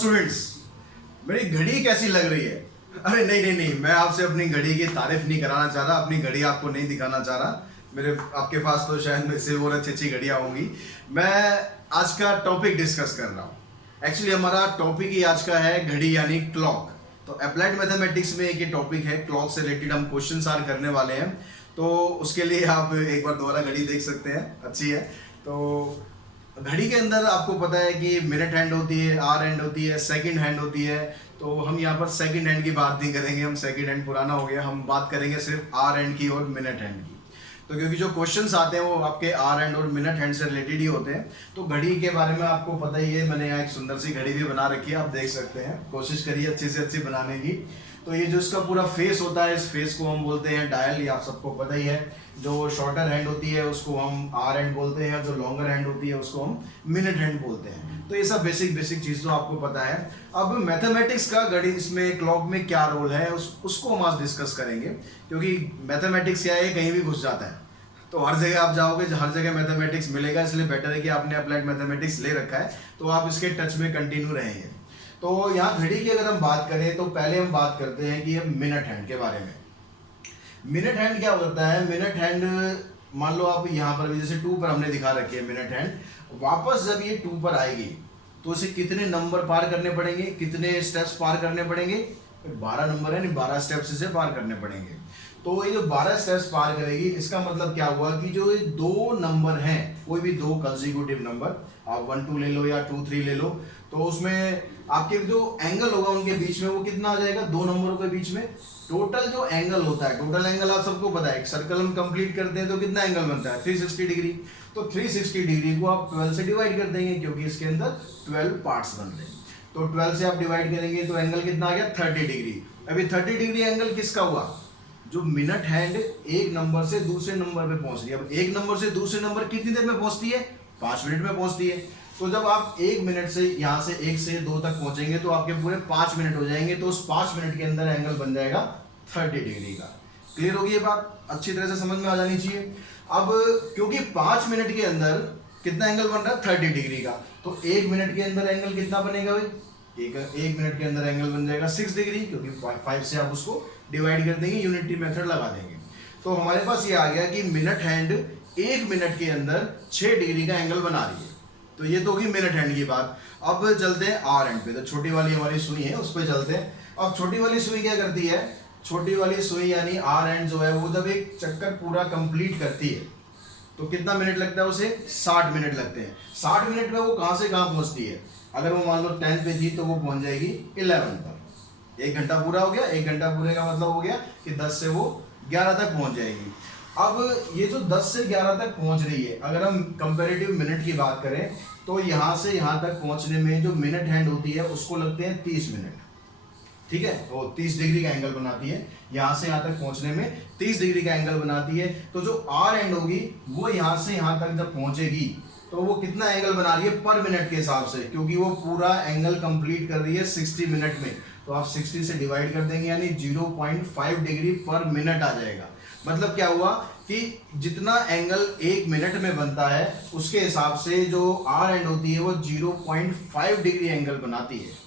Students, मेरी घड़ी कैसी लग रही है? अरे नहीं नहीं नहीं, मैं आपसे अपनी घड़ी की तारीफ नहीं कराना चाह रहा, अपनी घड़ी आपको नहीं दिखाना चाह रहा। मेरे आपके पास तो शायद मेरे से और अच्छी अच्छी घड़ियाँ होंगी। मैं आज का टॉपिक डिस्कस कर रहा हूँ। एक्चुअली हमारा टॉपिक ही आज का है घड़ी यानी क्लॉक। तो अप्लाइड मैथमेटिक्स में एक ये टॉपिक है, क्लॉक से रिलेटेड हम क्वेश्चन आर करने वाले हैं। तो उसके लिए आप एक बार दोबारा घड़ी देख सकते हैं, अच्छी है। तो घड़ी के अंदर आपको पता है कि मिनट हैंड होती है, आवर हैंड होती है, सेकंड हैंड होती है। तो हम यहाँ पर सेकंड हैंड की बात नहीं करेंगे, हम सेकंड हैंड पुराना हो गया, हम बात करेंगे सिर्फ आवर हैंड की और मिनट हैंड की। तो क्योंकि जो क्वेश्चंस आते हैं वो आपके आवर हैंड और मिनट हैंड से रिलेटेड ही होते हैं। तो घड़ी के बारे में आपको पता ही है, मैंने यहाँ एक सुंदर सी घड़ी भी बना रखी है, आप देख सकते हैं। कोशिश करिए अच्छी से अच्छी बनाने की। तो ये जो इसका पूरा फेस होता है, इस फेस को हम बोलते हैं डायल, ये आप सबको पता ही है। जो शॉर्टर हैंड होती है उसको हम आवर हैंड बोलते हैं, जो लॉन्गर हैंड होती है उसको हम मिनट हैंड बोलते हैं। तो ये सब बेसिक चीज़ तो आपको पता है। अब मैथमेटिक्स का घड़ी इसमें क्लॉक में क्या रोल है उसको हम आज डिस्कस करेंगे। क्योंकि मैथमेटिक्स क्या है, कहीं भी घुस जाता है। तो हर जगह आप जाओगे, हर जगह मैथमेटिक्स मिलेगा, इसलिए बेटर है कि आपने अप्लाइड मैथमेटिक्स ले रखा है तो आप इसके टच में कंटिन्यू रहेंगे। तो यहाँ घड़ी की अगर हम बात करें तो पहले हम बात करते हैं कि ये मिनट हैंड के बारे में। मिनट हैंड क्या होता है? मिनट हैंड, मान लो आप यहाँ पर भी जैसे 2 पर हमने दिखा रखी है मिनट हैंड, वापस जब ये 2 पर आएगी तो इसे कितने नंबर पार करने पड़ेंगे, कितने स्टेप्स पार करने पड़ेंगे? 12 नंबर है, नहीं 12 स्टेप्स इसे पार करने पड़ेंगे। तो ये जो 12 स्टेप्स पार करेगी, इसका मतलब क्या हुआ कि जो ये 2 नंबर हैं, कोई भी 2 कंसेक्यूटिव नंबर, आप 1 2 ले लो या 2 3 ले लो, तो उसमें आपके जो एंगल होगा उनके बीच में वो कितना आ जाएगा? 2 नंबरों के बीच में टोटल जो एंगल होता है, टोटल एंगल आप सबको पता है, एक सर्कल हम कंप्लीट करते हैं तो कितना एंगल बनता है? 360 डिग्री। तो 360 डिग्री को आप 12 से डिवाइड कर देंगे, क्योंकि इसके अंदर 12 पार्ट्स बन रहे हैं। तो 12 से आप डिवाइड करेंगे तो एंगल कितना आ गया? 30 डिग्री। अभी 30 डिग्री एंगल किसका हुआ? जो मिनट हैंड एक नंबर से दूसरे नंबर पे पहुंच रही है। अब एक नंबर से दूसरे नंबर कितनी देर में पहुंचती है? 5 मिनट में पहुंचती है। तो जब आप 1 मिनट से यहाँ से 1 से 2 तक पहुंचेंगे तो आपके पूरे 5 मिनट हो जाएंगे। तो उस 5 मिनट के अंदर एंगल बन जाएगा 30 डिग्री का। क्लियर होगी ये बात? अच्छी तरह से समझ में आ जानी चाहिए। अब क्योंकि 5 मिनट के अंदर कितना एंगल बन रहा है? 30 डिग्री का। तो 1 मिनट के अंदर एंगल कितना बनेगा भाई? एक मिनट के अंदर एंगल बन जाएगा 6 डिग्री, क्योंकि 5 से आप उसको डिवाइड कर देंगे, यूनिटी मेथड लगा देंगे। तो हमारे पास ये आ गया कि मिनट हैंड 1 मिनट के अंदर 6 डिग्री का एंगल बना रही है। तो ये तो होगी मिनट हैंड की बात। अब चलते हैं आवर हैंड पे। तो छोटी वाली हमारी सुई है, उस पर चलते हैं। अब छोटी वाली सुई क्या करती है? छोटी वाली सुई यानी आवर हैंड जो है वो जब एक चक्कर पूरा कंप्लीट करती है तो कितना मिनट लगता है उसे? 60 मिनट लगते हैं। 60 मिनट में वो कहाँ से कहाँ पहुँचती है? अगर वो मान लो 10 पे थी तो वो पहुँच जाएगी 11 पर। 1 घंटा पूरा हो गया। 1 घंटा पूरे का मतलब हो गया कि 10 से वो 11 तक पहुँच जाएगी। अब ये जो 10 से 11 तक पहुँच रही है, अगर हम कंपेरेटिव मिनट की बात करें तो यहाँ से यहाँ तक पहुँचने में जो मिनट हैंड होती है उसको लगते हैं 30 मिनट। ठीक है, वो 30 डिग्री का एंगल बनाती है। यहाँ से यहाँ तक पहुँचने में 30 डिग्री का एंगल बनाती है। तो जो आवर हैंड होगी वो यहाँ से यहाँ तक जब पहुँचेगी तो वो कितना एंगल बना रही है पर मिनट के हिसाब से? क्योंकि वो पूरा एंगल कंप्लीट कर रही है 60 मिनट में। तो आप 60 से डिवाइड कर देंगे, यानी 0.5 डिग्री पर मिनट आ जाएगा। मतलब क्या हुआ कि जितना एंगल 1 मिनट में बनता है उसके हिसाब से जो आवर हैंड होती है वो 0.5 डिग्री एंगल बनाती है।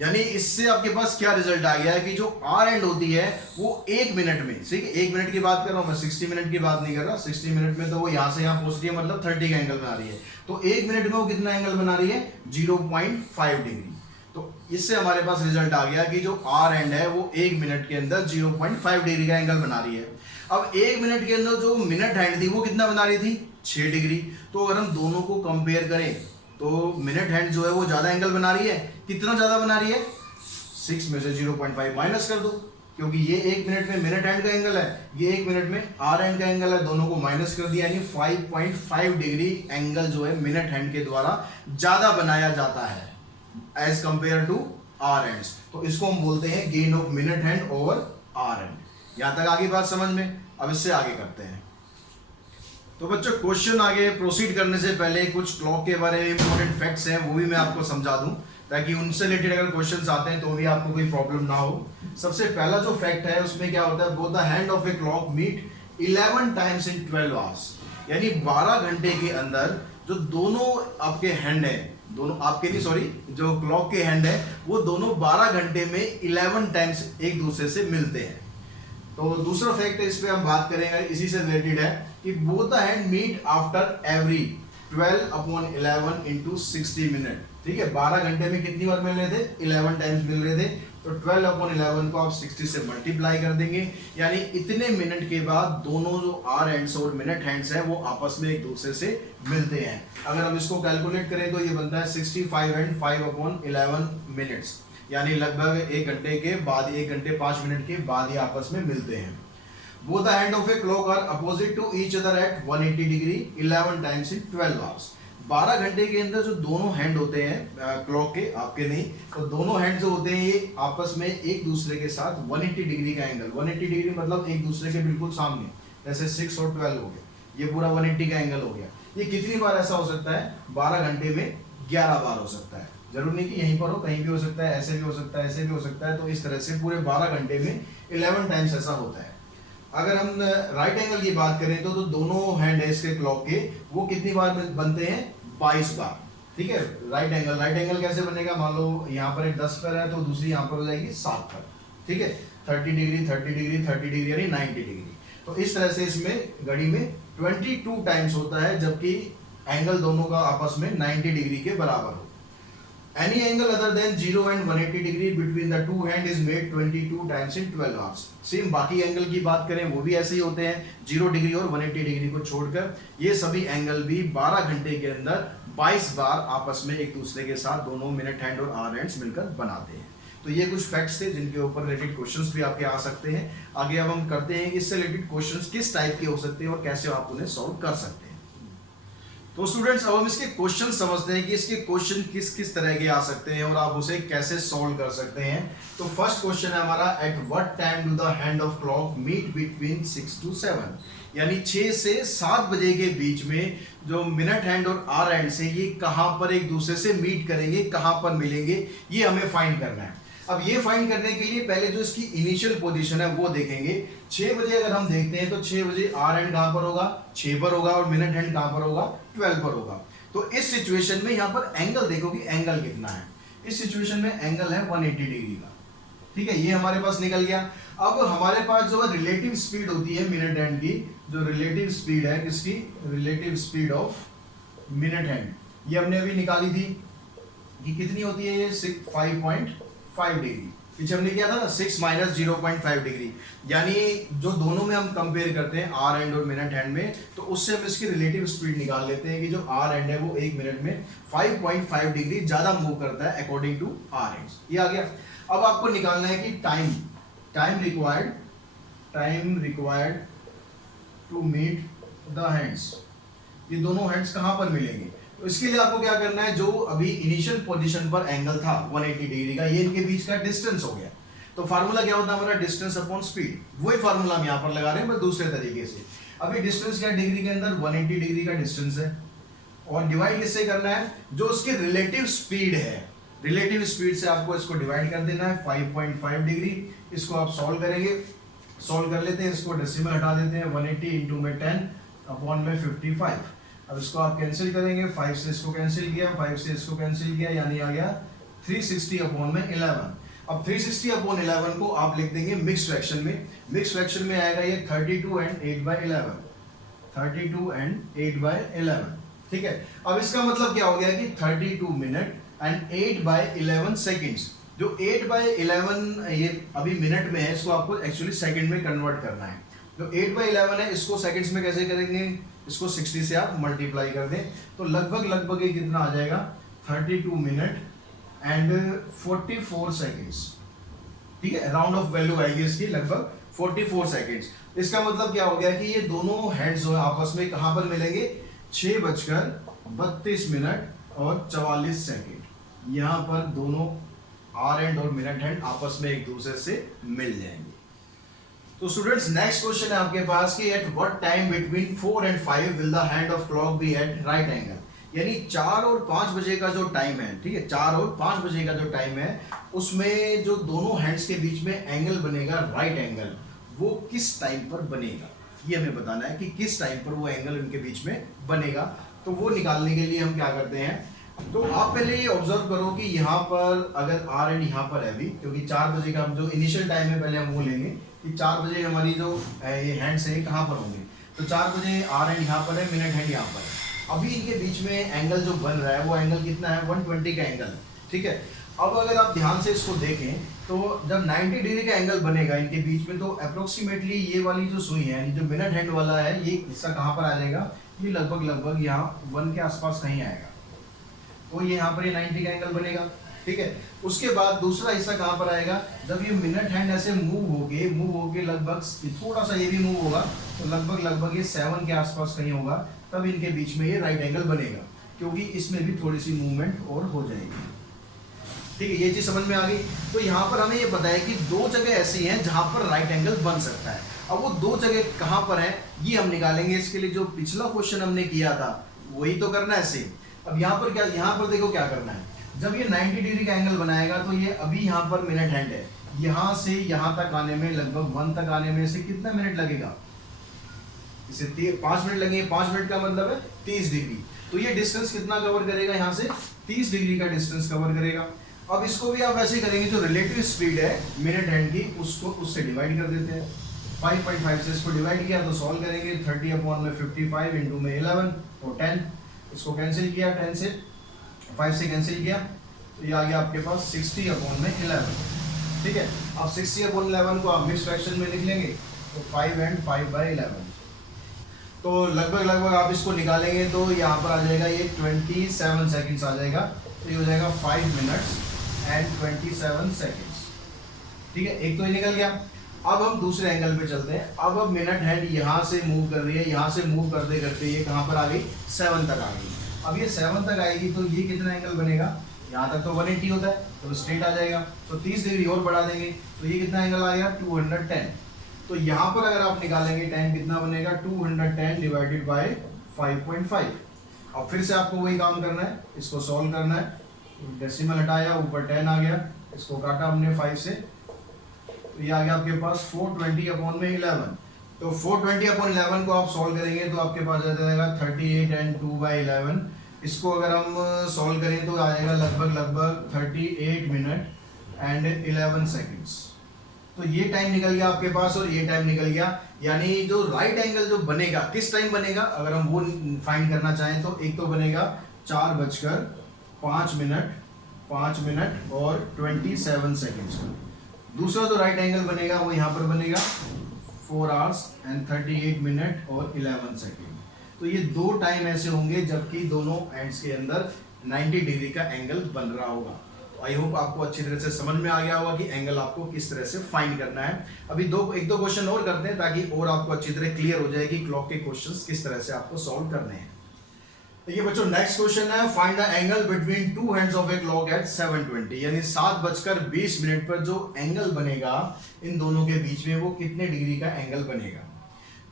यानी इससे आपके पास क्या रिजल्ट आ गया है कि जो आवर हैंड होती है वो 1 मिनट में, ठीक है 1 मिनट की बात कर रहा हूं मैं, 60 मिनट की बात नहीं कर रहा। 60 मिनट में तो वो यहाँ से यहाँ पहुंच रही है, मतलब 30 का एंगल बना रही है। तो 1 मिनट में वो कितना एंगल बना रही है? 0.5 डिग्री। तो इससे हमारे पास रिजल्ट आ गया कि जो आवर हैंड है वो 1 मिनट के अंदर 0.5 डिग्री का एंगल बना रही है। अब 1 मिनट के अंदर जो मिनट हैंड थी वो कितना बना रही थी? 6 डिग्री। तो अगर हम दोनों को कंपेयर करें तो मिनट हैंड जो है वो ज्यादा एंगल बना रही है। कितना ज्यादा बना रही है? 6 में से 0.5 माइनस कर दो, क्योंकि ये 1 मिनट में मिनट हैंड का एंगल है, ये 1 मिनट में आवर हैंड का एंगल है। दोनों को माइनस कर दिया, यानी 5.5 डिग्री एंगल जो है मिनट हैंड के द्वारा ज्यादा बनाया जाता है as compare to hour hands. तो इसको हम बोलते हैं gain of minute hand over hour hand. यहां तक आगे बात समझ में। अब इससे आगे करते हैं। तो बच्चों क्वेश्चन आगे प्रोसीड करने से पहले कुछ क्लॉक के बारे में इंपॉर्टेंट फैक्ट्स हैं वो भी मैं आपको समझा दूं, ताकि उनसे रिलेटेड अगर क्वेश्चंस आते हैं तो भी आपको कोई प्रॉब्लम ना हो। सबसे पहला जो फैक्ट है उसमें क्या होता है? Both the hand of a clock meet 11 times in 12 hours. यानी 12 घंटे के अंदर जो दोनों आपके हैंड है दोनों आपके नहीं, सॉरी, जो क्लॉक के हैंड है वो दोनों 12 घंटे में 11 टाइम्स एक दूसरे से मिलते हैं। तो दूसरा फैक्ट इस पे हम बात करेंगे, इसी से रिलेटेड है कि both the hand meet after every 12/11 into 60 minute. ठीक है, 12 घंटे में कितनी बार मिल रहे थे? 11 टाइम्स मिल रहे थे। तो 12/11 को आप 60 से मल्टीप्लाई कर देंगे, यानी इतने मिनट के बाद दोनों जो आर हैंड्स और मिनट हैंड्स हैं वो आपस में एक दूसरे से मिलते हैं। अगर हम इसको कैलकुलेट करें तो ये बनता है 65 and 5/11 मिनट्स, यानी लगभग 1 घंटे के बाद, 1 घंटे 5 मिनट के बाद ये आपस में मिलते हैं। Both the hand of a clock are opposite to each other at 180 degree 11 times in 12 hours। 12 घंटे के अंदर जो दोनों हैंड होते हैं क्लॉक के, आपके नहीं, तो दोनों हैंड जो होते हैं ये आपस में एक दूसरे के साथ 180 डिग्री का एंगल, 180 डिग्री मतलब एक दूसरे के बिल्कुल सामने, जैसे 6 और 12 हो गया, ये पूरा 180 का एंगल हो गया। ये कितनी बार ऐसा हो सकता है? 12 घंटे में 11 बार हो सकता है। जरूर नहीं कि यहीं पर हो, कहीं भी हो सकता है, ऐसे भी हो सकता है, ऐसे भी हो सकता है। तो इस तरह से पूरे 12 घंटे में 11 टाइम्स ऐसा होता है। अगर हम राइट एंगल की बात करें तो दोनों हैंड है इसके क्लॉक के, वो कितनी बार बनते हैं? 22 बार। ठीक है, राइट एंगल कैसे बनेगा? मान लो यहाँ पर एक 10 पर है तो दूसरी यहाँ पर हो जाएगी 7 पर। ठीक है, 30 डिग्री 30 डिग्री 30 डिग्री यानी 90 डिग्री। तो इस तरह से इसमें घड़ी में 22 टाइम्स होता है, जबकि एंगल दोनों का आपस में 90 डिग्री के बराबर हो। Any angle other than 0 and 180 degree between the two hand is made 22 times in 12 hours। Same बाकी एंगल की बात करें वो भी ऐसे ही होते हैं, 0 डिग्री और 180 डिग्री को छोड़कर ये सभी एंगल भी 12 घंटे के अंदर 22 बार आपस में एक दूसरे के साथ दोनों मिनट हैंड और आर हैंड्स मिलकर बनाते हैं। तो ये कुछ फैक्ट्स थे जिनके ऊपर रिलेटेड क्वेश्चंस भी आपके आ सकते हैं। आगे अब हम करते हैं कि इससे रिलेटेड क्वेश्चंस किस टाइप के हो सकते हैं और कैसे आप उन्हें सॉल्व कर सकते हैं। तो स्टूडेंट्स अब हम इसके क्वेश्चन समझते हैं कि इसके क्वेश्चन किस किस तरह के आ सकते हैं और आप उसे कैसे सॉल्व कर सकते हैं। तो फर्स्ट क्वेश्चन है हमारा, at what time do the hand of clock meet between 6 to 7, यानी 6 से 7 बजे के बीच में जो मिनट हैंड और आर हैंड से ये कहां पर एक दूसरे से मीट करेंगे, कहां पर मिलेंगे, ये हमें फाइंड करना है। अब ये फाइंड करने के लिए पहले जो इसकी इनिशियल पोजीशन है वो देखेंगे। 6 बजे अगर हम देखते हैं तो 6 बजे आर हैंड कहां पर होगा? 6 पर होगा, और मिनट हैंड कहां पर होगा? 12 पर होगा। तो इस सिचुएशन में यहाँ पर एंगल देखो कि एंगल कितना है। इस सिचुएशन में एंगल है 180 डिग्री का। ठीक है, ये हमारे पास निकल गया। अब हमारे पास जो है रिलेटिव स्पीड होती है मिनट हैंड की, जो रिलेटिव स्पीड है किसकी? Relative speed of minute hand, ये हमने अभी निकाली थी कि कितनी होती है? ये 5.5 डिग्री। पीछे हमने किया था ना 6 - 0.5 डिग्री, यानी जो दोनों में हम कंपेयर करते हैं आर हैंड और मिनट हैंड में, तो उससे हम इसकी रिलेटिव स्पीड निकाल लेते हैं कि जो आर हैंड है वो 1 मिनट में 5.5 डिग्री ज्यादा मूव करता है अकॉर्डिंग टू आर हैंड्स। ये आ गया। अब आपको निकालना है कि time required to meet the hands, ये दोनों हैंड्स कहां पर मिलेंगे। तो इसके लिए आपको क्या करना है, जो अभी इनिशियल पोजीशन पर एंगल था 180 डिग्री का, ये इनके बीच का डिस्टेंस हो गया। तो फार्मूला क्या होता है हमारा? Distance upon speed. वही फार्मूला हम यहाँ पर लगा रहे हैं बस दूसरे तरीके से। अभी डिस्टेंस क्या डिग्री के अंदर? 180 डिग्री का डिस्टेंस है, और डिवाइड किससे करना है? जो उसकी रिलेटिव स्पीड है, रिलेटिव स्पीड से आपको इसको डिवाइड कर देना है 5.5 डिग्री। इसको आप सॉल्व करेंगे, सॉल्व कर लेते हैं, इसको डेसिमल हटा देते हैं, 180 इंटू में 10 अपॉन में 55। अब इसको आप कैंसिल करेंगे, 5 से इसको कैंसिल किया, 5 से इसको कैंसिल किया, यानी आ गया 360 अपॉन में 11। अब 360 अपॉन 11 को आप लिख देंगे मिक्स फ्रैक्शन में। मिक्स फ्रैक्शन में आएगा ये 32 and 8/11, 32 and 8/11। ठीक है, अब इसका मतलब क्या हो गया कि 32 मिनट एंड 8/11 सेकेंड्स। जो 8/11 ये अभी मिनट में है, इसको आपको एक्चुअली सेकंड में कन्वर्ट करना है। जो 8/11 है इसको सेकंड्स में कैसे करेंगे? इसको 60 से आप मल्टीप्लाई कर दें तो लगभग ये कितना आ जाएगा? 32 मिनट एंड 44 सेकेंड्स। ठीक है, राउंड ऑफ वैल्यू आएगी इसकी लगभग 44 सेकेंड्स। इसका मतलब क्या हो गया कि ये दोनों हेड्स जो है आपस में कहां पर मिलेंगे? 6:32 और 44 सेकेंड, यहां पर दोनों आर हैंड और मिनट हैंड आपस में एक दूसरे से मिल जाएंगे। तो स्टूडेंट्स नेक्स्ट क्वेश्चन है आपके पास कि at what time between 4 and 5 will the hand of clock be at right angle, यानी 4 और 5 बजे का जो टाइम है, ठीक है, 4 और 5 बजे का जो टाइम है, उसमें जो दोनों हैंड्स के बीच में एंगल बनेगा राइट एंगल, वो किस टाइम पर बनेगा, ये हमें बताना है कि किस टाइम पर वो एंगल उनके बीच में बनेगा। तो वो निकालने के लिए हम क्या करते हैं, तो आप पहले ये ऑब्जर्व करो कि यहाँ पर अगर आर एंड यहाँ पर है अभी, क्योंकि 4 बजे का हम जो इनिशियल टाइम है पहले हम वो लेंगे कि 4 बजे हमारी जो ये हैंड्स है कहाँ पर होंगे। तो 4 बजे आर एंड यहाँ पर है, मिनट हैंड यहाँ पर है। अभी इनके बीच में एंगल जो बन रहा है वो एंगल कितना है, 120 का एंगल, ठीक है। अब अगर आप ध्यान से इसको देखें तो जब 90 डिग्री का एंगल बनेगा इनके बीच में, तो अप्रोक्सीमेटली ये वाली जो सुई है यानी जो मिनट हैंड वाला है ये हिस्सा कहाँ पर आ जाएगा, ये लगभग यहाँ 1 के आसपास कहीं आएगा। तो ये यहाँ पर ये 90 का एंगल बनेगा, ठीक है। उसके बाद दूसरा हिस्सा कहाँ पर आएगा, जब ये मिनट हैंड ऐसे मूव होके लगभग थोड़ा सा ये भी मूव होगा तो लगभग ये 7 के आसपास कहीं होगा, तब इनके बीच में ये राइट एंगल बनेगा, क्योंकि इसमें भी थोड़ी सी मूवमेंट और हो जाएगी, ठीक है। ये चीज समझ में आ गई। तो यहाँ पर हमें ये पता है कि 2 जगह ऐसी हैं जहाँ पर राइट एंगल बन सकता है। अब वो 2 जगह कहाँ पर है ये हम निकालेंगे। इसके लिए जो पिछला क्वेश्चन हमने किया था वही तो करना है सेम। अब यहाँ पर क्या, यहाँ पर देखो क्या करना है। जब ये 90 डिग्री का एंगल बनाएगा तो ये अभी यहाँ पर मिनट हैंड है, यहाँ से यहाँ तक आने में लगभग 1 तक आने में से कितना मिनट लगेगा, इसे 5 मिनट लगेंगे। 5 मिनट का मतलब है 30 डिग्री। तो ये डिस्टेंस कितना कवर करेगा, यहाँ से 30 डिग्री का डिस्टेंस कवर करेगा। अब इसको भी आप ऐसे करेंगे, जो रिलेटिव स्पीड है मिनट हैंड की उसको उससे डिवाइड कर देते हैं। 5.5 से इसको डिवाइड किया तो सॉल्व करेंगे। 30/55 इंटू में 11 तो 10, इसको कैंसिल किया, 10 से 5 से कैंसिल किया तो ये आ गया आपके पास 60/11, ठीक है। अब 60/11 को आप मिक्स फ्रैक्शन में लिख लेंगे तो 5 and 5/11, तो लगभग आप इसको निकालेंगे तो यहाँ पर आ जाएगा ये 27 सेकेंड्स आ जाएगा। तो ये हो जाएगा 5 मिनट्स एंड 27 सेकेंड्स, ठीक है। एक तो ये निकल गया। अब हम दूसरे एंगल पे चलते हैं। अब मिनट हैंड यहाँ से मूव कर रही है, यहाँ से मूव करते करते ये कहाँ पर आ गई, 7 तक आ गई। अब ये 7 तक आएगी तो ये कितना एंगल बनेगा, यहाँ तक तो 180 होता है तो स्ट्रेट आ जाएगा। तो 30 डिग्री और बढ़ा देंगे तो ये कितना एंगल आ गया, 210। तो यहाँ पर अगर आप निकालेंगे टाइम कितना बनेगा, 210 डिवाइडेड बाय 5.5। अब फिर से आपको वही काम करना है, इसको सॉल्व करना है। डेसिमल हटाया, ऊपर 10 आ गया, इसको काटा हमने 5 से तो ये आ गया आपके पास 420/11। तो 420/11 को आप सॉल्व करेंगे तो आपके पास आ जाएगा 38 and 2/11। इसको अगर हम सॉल्व करें तो आ जाएगा लगभग 38 मिनट एंड 11 सेकेंड्स। तो ये टाइम निकल गया आपके पास और ये टाइम निकल गया। यानी जो राइट एंगल जो बनेगा किस टाइम बनेगा, अगर हम वो फाइंड करना चाहें तो एक तो बनेगा 4:05 मिनट और 27 सेकेंड्स का। दूसरा जो राइट एंगल बनेगा वो यहाँ पर बनेगा 4 hours and 38 मिनट और 11 सेकेंड। तो ये 2 टाइम ऐसे होंगे जबकि दोनों एंड्स के अंदर 90 डिग्री का एंगल बन रहा होगा। आई होप आपको अच्छी तरह से समझ में आ गया होगा कि एंगल आपको किस तरह से फाइंड करना है। अभी एक दो क्वेश्चन और करते हैं ताकि और आपको अच्छी तरह क्लियर हो जाए कि क्लॉक के क्वेश्चंस किस तरह से आपको सॉल्व करने हैं। तो ये बच्चों नेक्स्ट क्वेश्चन है, find the angle between 2 hands of a clock at 7:20। यानी 7:20 पर जो एंगल बनेगा इन दोनों के बीच में वो कितने डिग्री का एंगल बनेगा।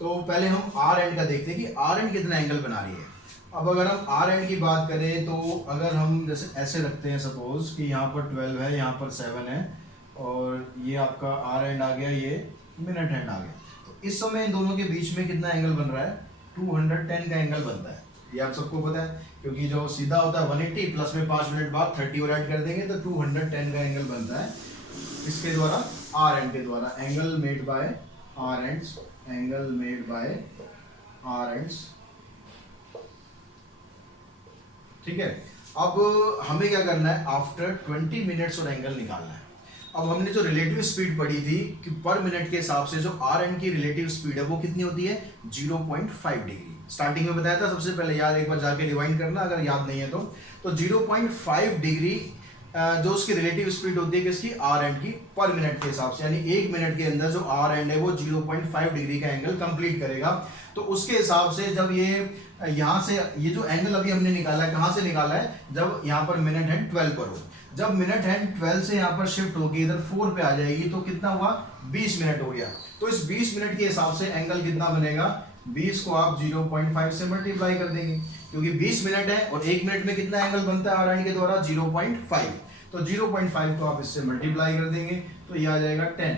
तो पहले हम आर एंड का देखते हैं कि आर एंड कितना एंगल बना रही है। अब अगर हम आर एंड की बात करें तो अगर हम जैसे ऐसे रखते हैं, सपोज कि यहाँ पर 12 है, यहाँ पर 7 है और ये आपका आर एंड आ गया, ये मिनट हैंड आ गया। तो इस समय इन दोनों के बीच में कितना एंगल बन रहा है, 210 का एंगल बनता है। ये आप सबको पता है क्योंकि जो सीधा होता है 180 प्लस में 5 मिनट बाद 30 और ऐड कर देंगे तो 210 का एंगल बनता है। इसके द्वारा आर एंड के द्वारा angle made by R ends, angle made by R ends, ठीक है। अब हमें क्या करना है, आफ्टर 20 मिनट्स और एंगल निकालना है। अब हमने जो रिलेटिव स्पीड पढ़ी थी कि पर मिनट के हिसाब से जो आर एंड की रिलेटिव स्पीड है वो कितनी होती है, 0.5 डिग्री। स्टार्टिंग में बताया था, सबसे पहले यार एक बार जाके रिवाइंड करना अगर याद नहीं है तो 0.5 डिग्री जो उसकी रिलेटिव स्पीड होती है किसकी, आर एंड की, पर मिनट के हिसाब से। यानी 1 मिनट के अंदर जो आर एंड है वो 0.5 डिग्री का एंगल कंप्लीट करेगा। तो उसके हिसाब से जब ये यहाँ से ये जो एंगल अभी हमने निकाला है, कहाँ से निकाला है, जब यहाँ पर मिनट हैंड 12 पर हो, जब मिनट हैंड 12 से यहाँ पर शिफ्ट होगी इधर 4 पे आ जाएगी तो कितना हुआ, 20 मिनट हो गया। तो इस 20 मिनट के हिसाब से एंगल कितना बनेगा, 20 को आप 0.5 से मल्टीप्लाई कर देंगे क्योंकि 20 मिनट है और 1 मिनट में कितना एंगल बनता है आर एंड के द्वारा, 0.5। तो 0.5 को आप इससे मल्टीप्लाई कर देंगे तो ये आ जाएगा 10।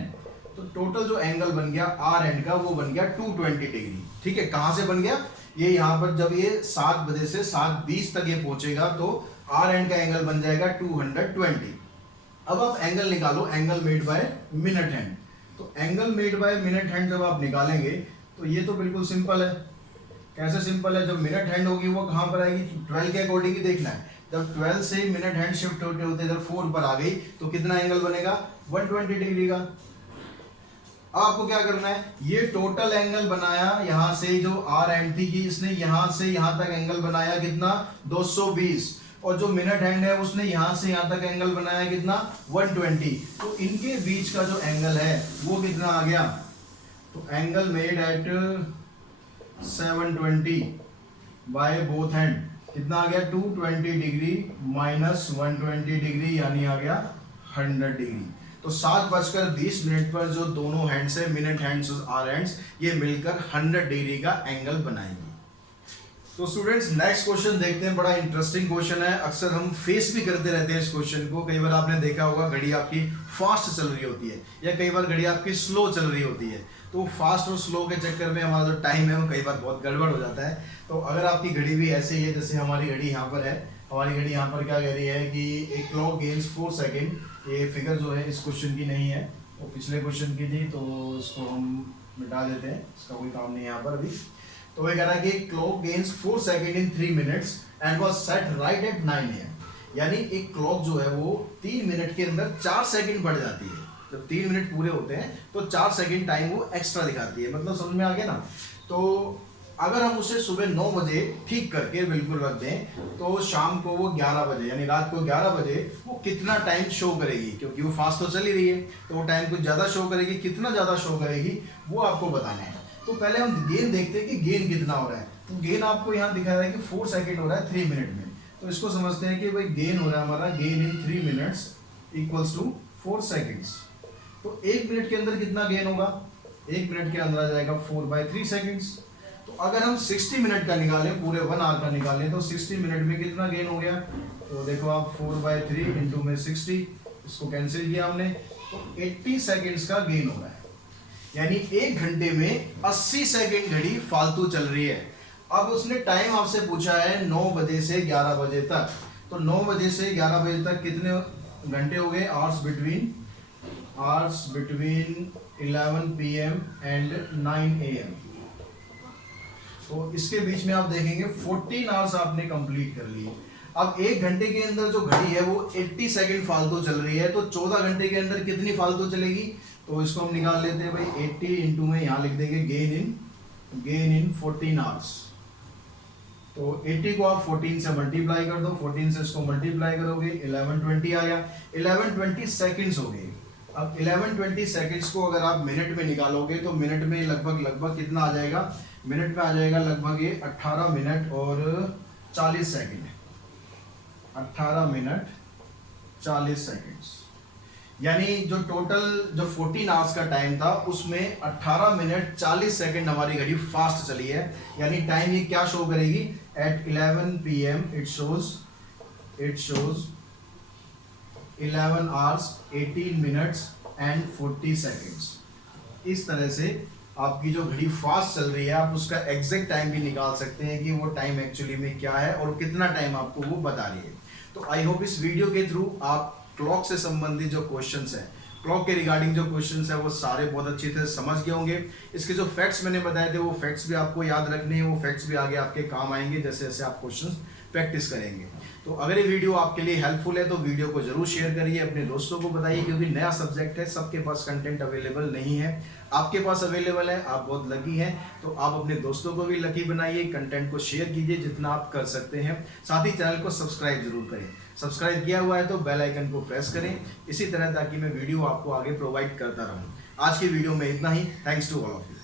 तो टोटल जो एंगल बन गया आर एंड का वो बन गया 220 डिग्री। ठीक है, कहां से बन गया, ये यहां पर जब ये 7 बजे से 7:20 तक ये पहुंचेगा तो आर एंड का एंगल बन जाएगा 220। अब आप एंगल निकालो, angle made by minute hand. तो angle made by minute hand जब आप निकालेंगे तो ये तो बिल्कुल सिंपल है। कैसे सिंपल है, जब मिनट हैंड होगी वो कहां पर आएगी, 12 के अकॉर्डिंग ही देखना है। जब 12 से मिनट हैंड शिफ्ट होते होते इधर 4 पर आ गई तो कितना एंगल बनेगा, 120 डिग्री का। आपको क्या करना है, ये टोटल एंगल बनाया यहां से जो आर एंड थी कि इसने यहां से यहां तक एंगल बनाया कितना, 220, और जो मिनट हैंड है उसने यहां से यहां तक एंगल बनाया कितना, 120। तो इनके बीच का जो एंगल है वो कितना आ गया, तो angle made at 720 by both hand कितना आ गया, 220 डिग्री माइनस 120 डिग्री, यानी आ गया 100 डिग्री। तो 7:20 पर जो दोनों हैंड्स है, मिनट हैंड्स और आर हैंड्स, ये मिलकर 100 डिग्री का एंगल बनाएंगे। तो स्टूडेंट्स नेक्स्ट क्वेश्चन देखते हैं, बड़ा इंटरेस्टिंग क्वेश्चन है। अक्सर हम फेस भी करते रहते हैं इस क्वेश्चन को। कई बार आपने देखा होगा घड़ी आपकी फास्ट चल रही होती है या कई बार घड़ी आपकी स्लो चल रही होती है, तो फास्ट और स्लो के चक्कर में हमारा जो टाइम है वो कई बार बहुत गड़बड़ हो जाता है। तो अगर आपकी घड़ी भी ऐसे ही है, जैसे हमारी घड़ी यहाँ पर है, हमारी घड़ी यहाँ पर क्या कह रही है कि एक क्लॉक गेन्स 4 सेकेंड। ये फिगर जो है इस क्वेश्चन की नहीं है, वो पिछले क्वेश्चन की थी, तो इसको हम मिटा देते हैं, इसका कोई काम नहीं है यहाँ पर अभी। तो ये कह रहा है कि clock gains 4 second in 3 minutes and was set right at 9 AM। यानी एक क्लॉक जो है वो 3 मिनट के अंदर 4 सेकेंड बढ़ जाती है। जब 3 मिनट पूरे होते हैं तो 4 सेकेंड टाइम वो एक्स्ट्रा दिखाती है। मतलब समझ में आ गया ना। तो अगर हम उसे सुबह 9 बजे ठीक करके बिल्कुल रख दें तो शाम को वो 11 बजे यानी रात को 11 बजे वो कितना टाइम शो करेगी, क्योंकि वो फास्ट तो चल ही रही है तो वो टाइम कुछ ज़्यादा शो करेगी। कितना ज़्यादा शो करेगी वो आपको बताना है। तो पहले हम गेन देखते हैं कि गेन कितना हो रहा है। तो गेन आपको यहाँ दिखा रहा है कि 4 सेकेंड हो रहा है 3 मिनट में। तो इसको समझते हैं कि भाई गेन हो रहा है हमारा, gain in 3 minutes equals to 4 seconds. तो 1 मिनट के अंदर कितना गेन होगा, 1 मिनट के अंदर आ जाएगा 4/3 सेकेंड्स। तो अगर हम 60 मिनट का निकालें, पूरे 1 आवर का निकालें, तो 60 मिनट में कितना गेन हो गया, तो देखो आप 4/3 इंटू में 60, इसको कैंसिल किया हमने, तो 80 सेकेंड्स का गेन हो रहा है। यानी 1 घंटे में 80 सेकेंड घड़ी फालतू चल रही है। अब उसने टाइम आपसे पूछा है 9 बजे से 11 बजे तक। तो 9 बजे से 11 बजे तक कितने घंटे हो गए, hours between 11 PM and 9 AM। तो इसके बीच में आप देखेंगे 14 आवर्स आपने कंप्लीट कर लिए। अब 1 घंटे के अंदर जो घड़ी है वो 80 सेकेंड फालतू चल रही है, तो 14 घंटे के अंदर कितनी फालतू चलेगी, तो इसको हम निकाल लेते हैं भाई। 80 इंटू में यहाँ लिख देंगे गेन इन 14 आवर्स। तो 80 को आप 14 से मल्टीप्लाई कर दो, 14 से इसको मल्टीप्लाई करोगे 1120 आ गया, 1120 सेकेंड्स हो गए। अब 1120 सेकेंड्स को अगर आप मिनट में निकालोगे तो मिनट में लगभग कितना आ जाएगा, मिनट में आ जाएगा लगभग ये 18 मिनट और 40 सेकेंड। 18 मिनट 40 सेकेंड्स, यानी जो टोटल जो 14 आवर्स का टाइम था उसमें 18 मिनट 40 सेकेंड हमारी घड़ी फास्ट चली है। यानी टाइम ये क्या शो करेगी, at 11 PM it shows 11 hours 18 minutes and 40 seconds. इस तरह से आपकी जो घड़ी फास्ट चल रही है आप उसका एग्जैक्ट टाइम भी निकाल सकते हैं कि वो टाइम एक्चुअली में क्या है और कितना टाइम आपको वो बता रही है। तो आई होप इस वीडियो के थ्रू आप क्लॉक से संबंधित जो क्वेश्चंस हैं, क्लॉक के रिगार्डिंग जो क्वेश्चंस है वो सारे बहुत अच्छी तरह समझ गए होंगे। इसके जो फैक्ट्स मैंने बताए थे वो फैक्ट्स भी आपको याद रखने हैं, वो फैक्ट्स भी आगे आपके काम आएंगे जैसे जैसे आप क्वेश्चंस प्रैक्टिस करेंगे। तो अगर ये वीडियो आपके लिए हेल्पफुल है तो वीडियो को जरूर शेयर करिए, अपने दोस्तों को बताइए, क्योंकि नया सब्जेक्ट है, सबके पास कंटेंट अवेलेबल नहीं है। आपके पास अवेलेबल है, आप बहुत लकी हैं, तो आप अपने दोस्तों को भी लकी बनाइए, कंटेंट को शेयर कीजिए जितना आप कर सकते हैं। साथ ही चैनल को सब्सक्राइब जरूर करें, सब्सक्राइब किया हुआ है तो बेल आइकन को प्रेस करें इसी तरह, ताकि मैं वीडियो आपको आगे प्रोवाइड करता रहूं। आज की वीडियो में इतना ही। Thanks to all of you.